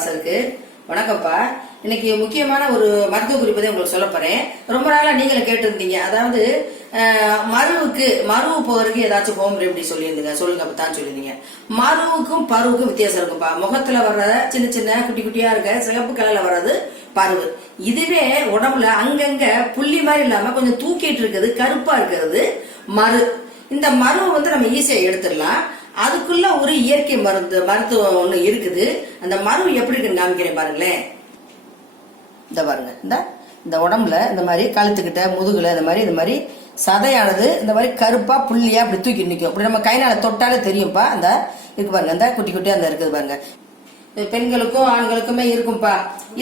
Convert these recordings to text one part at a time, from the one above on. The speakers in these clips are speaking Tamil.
வாசலுக்கு வணக்கம்ப்பா. இன்னைக்கு முக்கியமான ஒரு மருத்துவ குறிப்பு தான் உங்களுக்கு சொல்ல போறேன். ரொம்ப நாளா நீங்களும் கேட்டிருந்தீங்க. அதாவது மருவுக்கு மருவு போகிறதுக்கு ஏதாச்சும் ஹோம் ரெமடி சொல்லியிருந்தீங்க. சொல்லுங்க தான் சொல்லியிருந்தீங்க. மருவுக்கும் பருவுக்கும் வித்தியாசம் இருக்குப்பா முகத்துல வர்ற சின்ன சின்ன குட்டி குட்டியா இருக்க சிகப்பு கலர்ல வர்றது பருவு. இதுவே உடம்புல அங்கங்க புள்ளி மாதிரி இல்லாம கொஞ்சம் தூக்கிட்டு இருக்கிறது கருப்பா இருக்கிறது மரு இந்த மருவை வந்து நம்ம ஈஸியா எடுத்துடலாம். அதுக்குள்ள ஒரு இயற்கை மருந்து மருத்துவம் ஒண்ணு இருக்குது. அந்த மரு எப்படி இருக்குன்னு காமிக்கிறேன் பாருங்களேன். இந்த பாருங்க இந்த இந்த உடம்புல இந்த மாதிரி கழுத்துக்கிட்ட முதுகுல இந்த மாதிரி இந்த மாதிரி சதையானது இந்த மாதிரி கருப்பா புள்ளியா அப்படி தூக்கி நிற்கும் அப்படி நம்ம கைனால தொட்டாலே தெரியும்ப்பா அந்த இருக்கு பாருங்க இந்த குட்டி குட்டி அந்த இருக்குது பாருங்க. பெண்களுக்கும் ஆண்களுக்குமே இருக்கும்பா.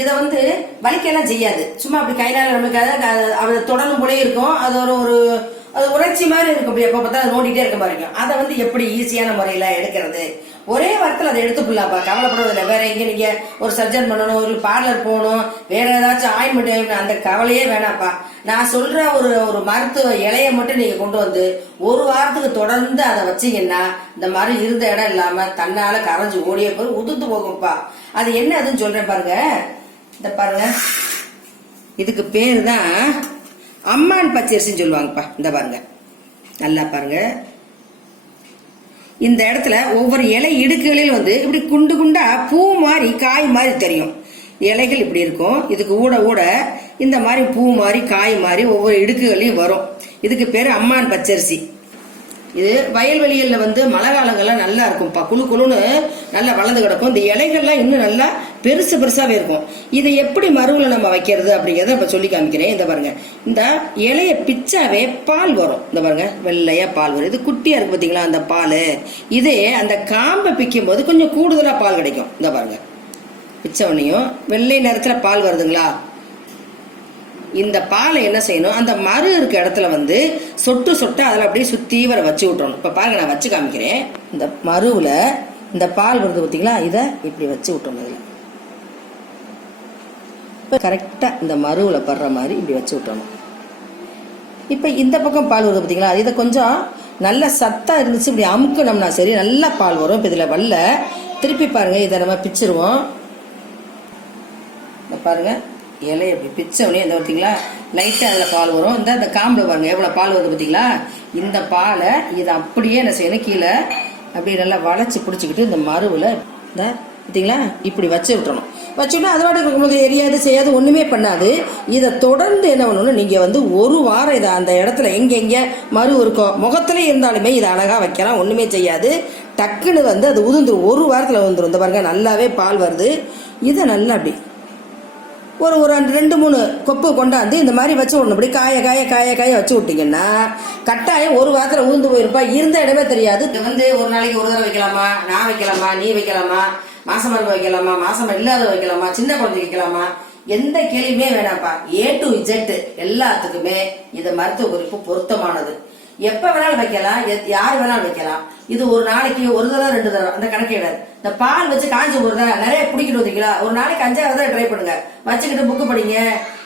இதை வந்து வலிக்கெல்லாம் செய்யாது. சும்மா அப்படி கைனால நம்மளுக்கு அதை தொடரும் போலே இருக்கும். அது ஒரு ஒரு அது உணர்ச்சி மாதிரி இருக்கும். அப்படி எப்போ பார்த்தா நோண்டிட்டே இருக்க மாதிரி இருக்கும். அதை வந்து எப்படி ஈஸியான முறையில எடுக்கிறது? ஒரே வாரத்தில் அதை எடுத்து போடலாம்ப்பா கவலைப்படுறதில்ல. வேற எங்க நீங்க ஒரு சர்ஜன் பண்ணணும் ஒரு பார்லர் போகணும் வேற ஏதாச்சும் ஆயின்மெண்ட் அந்த கவலையே வேணாம்ப்பா நான் சொல்ற ஒரு ஒரு மருத்துவ இலைய மட்டும் நீங்க கொண்டு வந்து ஒரு வாரத்துக்கு தொடர்ந்து அதை வச்சீங்கன்னா இந்த மாதிரி இருந்த இடம் இல்லாம தன்னால கரைஞ்சு ஓடிய போய் உதிர்ந்து போகும்ப்பா. அது என்ன அதுன்னு சொல்றேன் பாருங்க. இந்த பாருங்க. இதுக்கு பேர் தான் அம்மான் பச்சரிசின்னு சொல்லுவாங்கப்பா. இந்த பாருங்க. நல்லா பாருங்க. இந்த இடத்துல ஒவ்வொரு இலை இடுக்குகளில் வந்து இப்படி குண்டு குண்டா பூ மாதிரி காய் மாதிரி தெரியும். இலைகள் இப்படி இருக்கும். இதுக்கு ஊட ஊட இந்த மாதிரி பூ மாதிரி காய் மாதிரி ஒவ்வொரு இடுக்குகளையும் வரும். இதுக்கு பேர் அம்மான் பச்சரிசி. இது வயல்வெளிகளில் வந்து மழை காலங்கள்லாம் நல்லா இருக்கும்ப்பா. குழு குழுன்னு நல்லா வளர்ந்து கிடக்கும். இந்த இலைகள்லாம் இன்னும் நல்லா பெருசு பெருசாவே இருக்கும். இதை எப்படி மருவில் நம்ம வைக்கிறது அப்படிங்கிறத இப்ப சொல்லி காமிக்கிறேன். இந்த பாருங்க. இந்த இலைய பிச்சாவே பால் வரும். இந்த பாருங்க. வெள்ளையா பால் வரும். இது குட்டியா இருக்கு பாத்தீங்களா? அந்த பால். இதே அந்த காம்பை பிக்கும் போது கொஞ்சம் கூடுதலா பால் கிடைக்கும். இந்த பாருங்க. பிச்சவனையும் வெள்ளை நேரத்துல பால் வருதுங்களா? இந்த பாலை என்ன செய்யணும்? அந்த மறு இருக்க இடத்துல வந்து சொட்டு சொட்டு அதில் அப்படியே சுத்தி வர வச்சு விட்டுறணும். இப்போ பாருங்க நான் வச்சு காமிக்கிறேன். இந்த மருவில் இந்த பால் வருது பார்த்தீங்களா இதை இப்படி வச்சு விட்டுறணும். இதில் இப்போ கரெக்டாக இந்த மருவில் படுற மாதிரி இப்படி வச்சு விட்டணும் இப்போ இந்த பக்கம் பால் வருது பார்த்தீங்களா இதை கொஞ்சம் நல்ல சத்தாக இருந்துச்சு இப்படி அமுக்கணும்னா சரி நல்லா பால் வரும். இப்போ இதில் வரல. திருப்பி பாருங்கள் இதை நம்ம பிச்சிருவோம். இந்த பாருங்கள் இலையை அப்படி பிச்சவனே இந்த பார்த்தீங்களா லைட்டாக அதில் பால் வரும். இந்த அந்த காம்பில் பாருங்கள் எவ்வளோ பால் வருது பார்த்தீங்களா இந்த பாலை இதை அப்படியே என்ன செய்யணும் கீழே அப்படியே நல்லா வளைச்சி பிடிச்சிக்கிட்டு இந்த மருவில் இந்த பார்த்தீங்களா இப்படி வச்சு விட்டுறணும். அது அதோட உங்களுக்கு எரியாது செய்யாது ஒன்றுமே பண்ணாது. இதை தொடர்ந்து என்ன பண்ணணும் நீங்கள் வந்து ஒரு வாரம் இதை அந்த இடத்துல எங்கெங்கே மறு இருக்கோ முகத்துல இருந்தாலுமே இதை அழகாக வைக்கலாம் ஒன்றுமே செய்யாது. டக்குன்னு வந்து அது உதிர்ந்துரும் ஒரு வாரத்தில் வந்துடும் இந்த பாருங்க நல்லாவே பால் வருது. இதை நல்லா அப்படி ஒரு ஒரு ரெண்டு ரெண்டு மூணு கொப்பு கொண்டாந்து இந்த மாதிரி வச்சு விடணும். இப்படி காய காய காய காய வச்சு விட்டீங்கன்னா கட்டாயம் ஒரு வாரத்தில் ஊந்து போயிருப்பா. இருந்த இடமே தெரியாது. வந்து ஒரு நாளைக்கு ஒரு தடவை வைக்கலாமா? நான் வைக்கலாமா? நீ வைக்கலாமா? மாசம் இருக்க வைக்கலாமா? மாசம் இல்லாத வைக்கலாமா? சின்ன குழந்தை வைக்கலாமா? எந்த கேள்வியுமே வேணாம்ப்பா. ஏ டு இஜெட் எல்லாத்துக்குமே இந்த மருத்துவ குறிப்பு பொருத்தமானது. எப்போ வேணாலும் வைக்கலாம். எத்- யார் வேணாலும் வைக்கலாம். இது ஒரு நாளைக்கு ஒரு தடவை ரெண்டு தடவை. அந்த கணக்கே கிடையாது. இந்த பால் வச்சு காஞ்சி ஒரு நிறைய பிடிக்கிட்டு வந்தீங்களா? ஒரு நாளைக்கு அஞ்சாவது தான் ட்ரை பண்ணுங்க. வச்சுக்கிட்டு புக்கு படிங்க.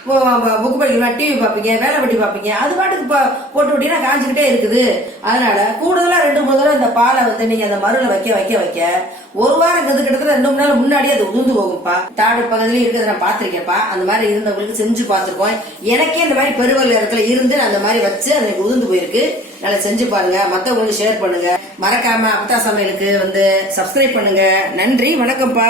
புக்கு படிக்கலாம் டிவி பார்ப்பீங்க வேலை வெட்டி பார்ப்பீங்க. அது பாட்டுக்கு போட்டு விட்டீங்கன்னா காஞ்சிக்கிட்டே இருக்குது. அதனால கூடுதலாக ரெண்டு மூணு தடவை இந்த பாலை வந்து நீங்க அந்த மருளை வைக்க வைக்க வைக்க ஒரு வாரம் இது கிட்டத்தட்ட ரெண்டு மூணு நாள் முன்னாடியே அது உதிர்ந்து போகும்ப்பா தாடு பகுதியில் இருக்கிறத நான் பார்த்துருக்கேன்ப்பா. அந்த மாதிரி இருந்தவங்களுக்கு செஞ்சு பார்த்துருக்கோம். எனக்கே இந்த மாதிரி பெருவல் இடத்துல இருந்து நான் அந்த மாதிரி வச்சு அது எனக்கு உதிர்ந்து போயிருக்கு. நல்லா செஞ்சு பாருங்க. மத்தவங்களுக்கு ஷேர் பண்ணுங்க. மறக்காம அப்தா சமையலுக்கு வந்து சப்ஸ்கிரைப் பண்ணுங்க. நன்றி. வணக்கம்ப்பா.